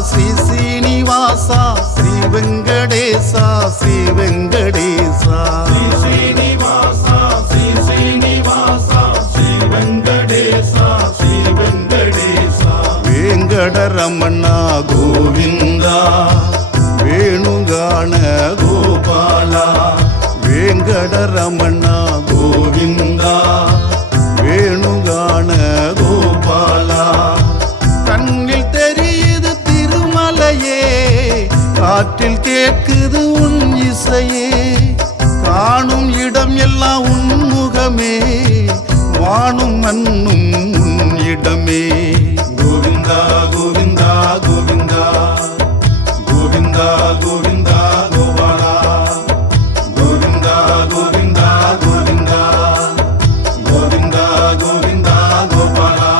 శ్రీ శ్రీనివాస శ్రీ వెంకటేశ శ్రీ వెంకటేశ శ్రీ శ్రీనివాస శ్రీ శ్రీనివాస శ్రీ వెంకటేశ శ్రీ వెంకటేశ వెంకటరమణ గోవింద వేణుగాన గోపాల వెంకటరమణ గోవింద வேணுகான கோபாலா கண்ணில் தெரியுது திருமலையே காற்றில் கேட்குது உன் இசையே காணும் இடம் எல்லாம் உன் முகமே வானும் மண்ணும் உன் இடமே கோவிந்தா கோவிந்தா கோவிந்தா கோவிந்தா கோவிந்தா கோபாலா கோவிந்தா கோவிந்தா கோவிந்தா கோவிந்தா கோவிந்தா கோபாலா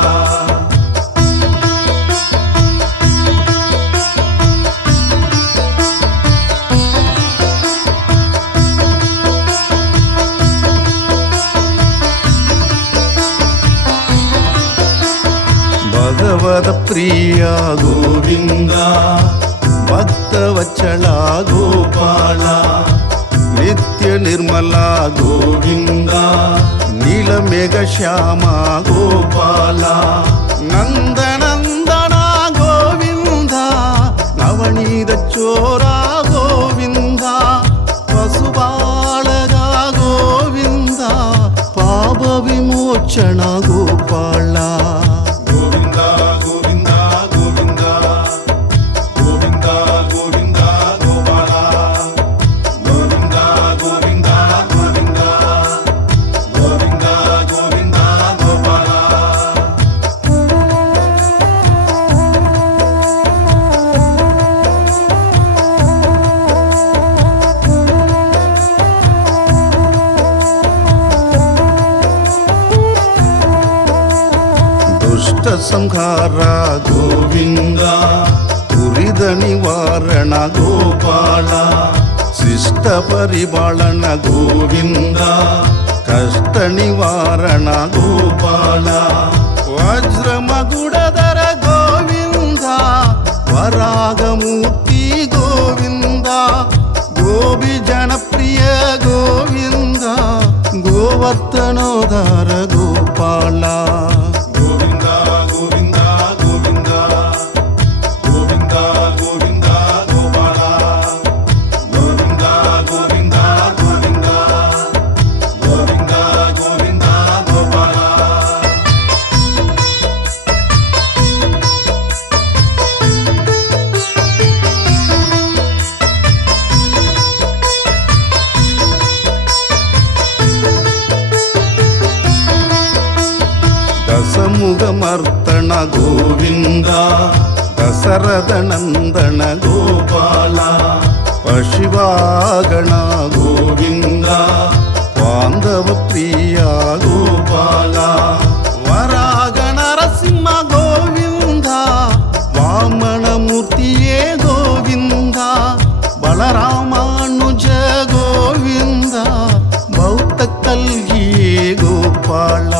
பகவத பிரியா கோவிந்தா பக்த வச்சலா கோபாலா நித்ய நிர்மலா கோவிந்தா நீலமேக ಶ್ಯಾಮಾ கோபாலா நந்தநந்தனா கோவிந்தா நவநீத சோரா கோவிந்தா பசுபாலகா கோவிந்தா பாப விமோச்சன கோபாலா கோவிந்தா கோவிந்தா கோவிந்தா கோவிந்தா கோவிந்தா கோபாலா கோவிந்தா கோவிந்தா கோவிந்தா கோவிந்தா கோவிந்தா கோபாலா ದುಷ್ಟ ಸಂಹಾರ கோவிந்தா ದುರಿದ ನಿವಾರಣ கோபால ಶಿಷ್ಟ ಪರಿಪಾಲನ கோவிந்தா ಕಷ್ಟ ನಿವಾರಣ கோபால ವಜ್ರ ಮಗುಡದರ ಗೋವಿಂದ ವರಾಗಮೂರ್ತಿ ಗೋವಿಂದ ಗೋಪಿ ಜನಪ್ರಿಯ ಗೋವಿಂದ ಗೋವರ್ಧನೋದಾರ ಗೋಪಾಲ கோவிந்தா கோவிந்தா கோவிந்தா கோவிந்தா கோவிந்தா கோபாலா கோவிந்தா கோவிந்தா கோவிந்தா கோவிந்தா கோவிந்தா கோபாலா ದಸಮುಖಮರ್ತಣ கோவிந்தா ದಶರಥ ನಂದನ கோபாலா ಪಶಿವಾಗಣ கோவிந்தா ಪಾಂಧವ ಪ್ರಿಯ கோபாலா ವರಾಗ ನರಸಿಂಹ ಗೋವಿಂದ ವಾಮನ ಮೂರ್ತಿಯೇ ಗೋವಿಂದ ಬಲರಾಮಾನುಜ ಗೋವಿಂದ ಬೌದ್ಧ ಕಲ್ಗಿಯೇ ಗೋಪಾಲ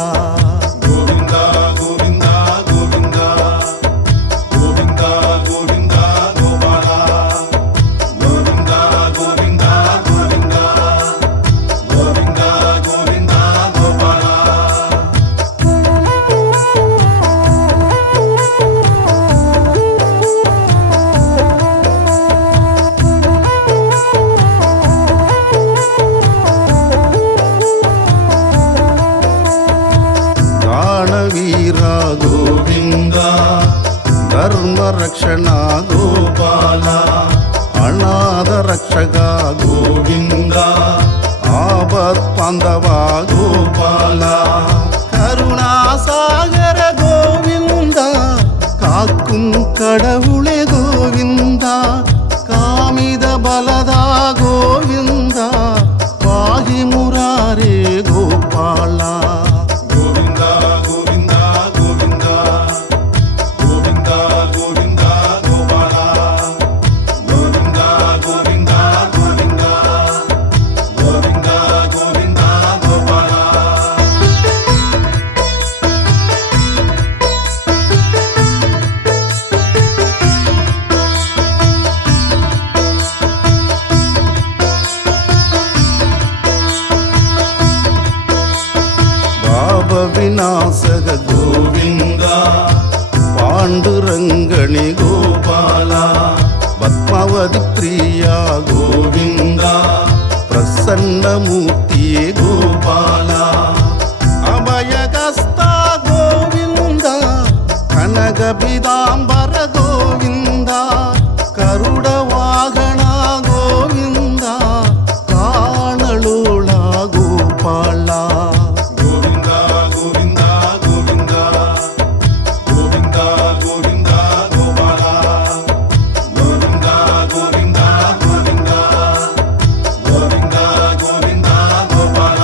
கோவிந்தா கோவிந்தா கோவிந்தா கோவிந்தா கோவிந்தா கோபாலா கோவிந்தா கோவிந்தா கோவிந்தா கோவிந்தா கோவிந்தா கோபாலா ಗಾಣವೀರ கோவிந்தா ಧರ್ಮ ರಕ್ಷಣ கோபால ಅನಾಥ ರಕ್ಷಕ கோவிந்தா ಆಪತ್ ಬಾಂಧವ கோபால கருணாசாகர கோவிந்தா காக்கும் கடவுளே கோவிந்தா காமித பலதா கோவிந்தா பாகி முராரே கோபாலா கோவிந்தா கோவிந்தா கோவிந்தா கோவிந்தா கோவிந்தா கோபாலா ವಿನಾಶಕ ಗೋವಿಂದ ಪಾಂಡುರಂಗಣಿ ಗೋಪಾಲ ಪದ್ಮಾವತಿ ಪ್ರಿಯ ಗೋವಿಂದ ಪ್ರಸನ್ನ ಮೂರ್ತಿಯೇ ಗೋಪಾಲ ಅಭಯಗಸ್ತ ಗೋವಿಂದ ಕನಕ ಪಿತಾಂಬರ ಗೋವಿಂದ ಕರುಡ ವಾಹನ ಗೋವಿಂದ ಕಾಣಳೋಳ ಗೋಪಾಲ ಗೋವಿಂದ ಗೋವಿಂದ ಗೋವಿಂದ ಗೋವಿಂದ ಗೋವಿಂದ ಗೋಪಾಲ ಗೋವಿಂದ ಗೋವಿಂದ ಗೋವಿಂದ ಗೋವಿಂದ ಗೋವಿಂದ ಗೋಪಾಲ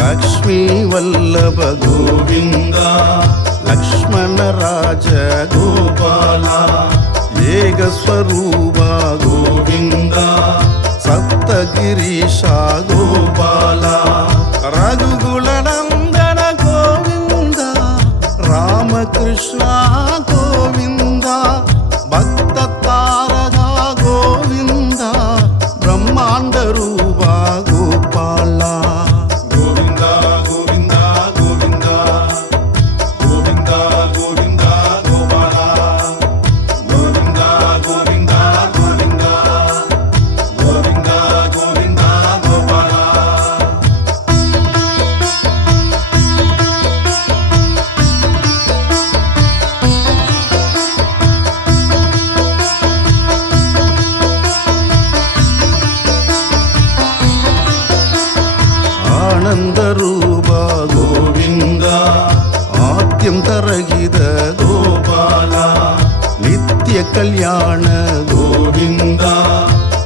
ಲಕ್ಷ್ಮೀ ವಲ್ಲಭ ಗೋವಿಂದ ಲಕ್ಷ್ಮಣ ರಾಜ ಗೋಪಾಲ ಏಕ ಸ್ವರೂಪ ಗೋವಿಂದ ಸಪ್ತಗಿರೀಶ ಗೋಪಾಲ ರಘುಗುಲ ನಂದನ ಗೋವಿಂದ ರಾಮಕೃಷ್ಣ ಗೋವಿಂದ ಭಕ್ತ ತಾರಕ ಗೋವಿಂದ ಬ್ರಹ್ಮಾಂಡ ರೂಪ ಗೋಪಾಲ ಗೋವಿಂದ ಗೋವಿಂದ ಗೋವಿಂದ ಗೋವಿಂದ ಗೋವಿಂದ ಗೋಪಾಲ ಗೋವಿಂದ ಗೋವಿಂದ ಗೋವಿಂದ ಗೋವಿಂದ ಗೋವಿಂದ ಗೋಪಾಲ ಆನಂದ ರೂಪ ಗೋವಿಂದ ಆದ್ಯಂತರಹಿತ ಗೋಪಾಲ ನಿತ್ಯ ಕಲ್ಯಾಣ ಗೋವಿಂದ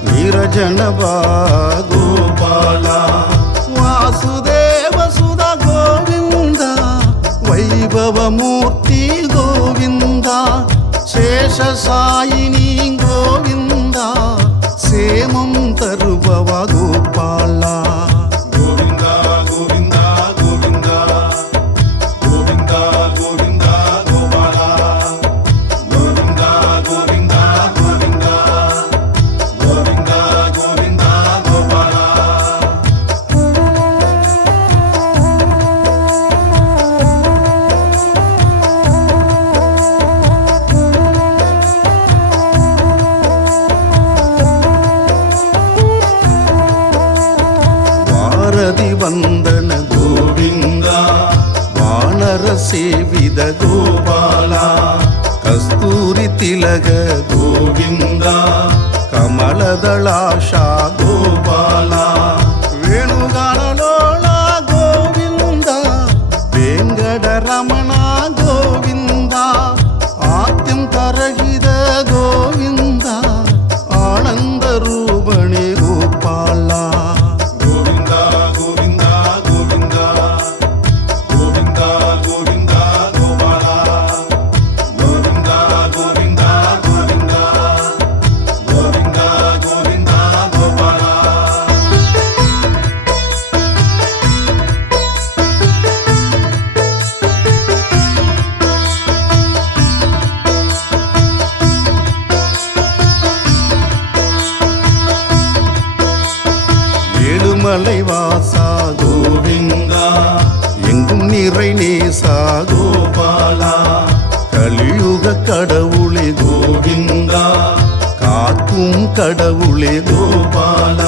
ನೀರಜನ ಗೋಪಾಲ ವಾಸುದೇವ ಸುಧ ಗೋವಿಂದ ವೈಭವ ಮೂರ್ತಿ ಗೋವಿಂದ ಶೇಷ ಸಾಯಿನಿ ಗೋವಿಂದ ಸೇಮಂ ತರುಭವ ಗೋಪಾಲ ಗೋವಿಂದ ಗೋವಿಂದ ಗೋವಿಂದ ಗೋವಿಂದ ಗೋವಿಂದ ಗೋಪಾಲ ಗೋವಿಂದ ಗೋವಿಂದ ಗೋವಿಂದ ಗೋವಿಂದ ಗೋವಿಂದ ಗೋಪಾಲ ವಾರದಿ ವಂದನ ಗೋವಿಂದ ವಾನರ ಸೇವಿದ ಗೋಪಾಲ ಕಸ್ತೂರಿ ತಿಲಕ ಗೋವಿಂದ ಕಮಲದಳಾಶ ಗೋಪಾಲ ವೇಣುಗಾನಲೋಳ ಗೋವಿಂದ ವೆಂಕಟರಮಣ ಗೋವಿಂದ ಆತ್ಯಂತರಹಿತ ಗೋವಿಂದ ಆನಂದ ರೂಪಣೆ ಗೋಪಾಲ ಗೋವಿಂದ ಗೋವಿಂದ ಗೋವಿಂದ ಗೋವಿಂದ ಗೋವಿಂದ ಗೋಪಾಲ ಗೋವಿಂದ ಗೋವಿಂದ ಗೋವಿಂದ ಗೋವಿಂದ ಗೋವಿಂದ ಗೋಪಾಲ ஏழுமலை வாசா ಗೋವಿಂದ எங்கும் நிறை நேசா ಗೋಪಾಲ கலியுக கடவுளே ಗೋವಿಂದ காக்கும் கடவுளே ಗೋಪಾಲ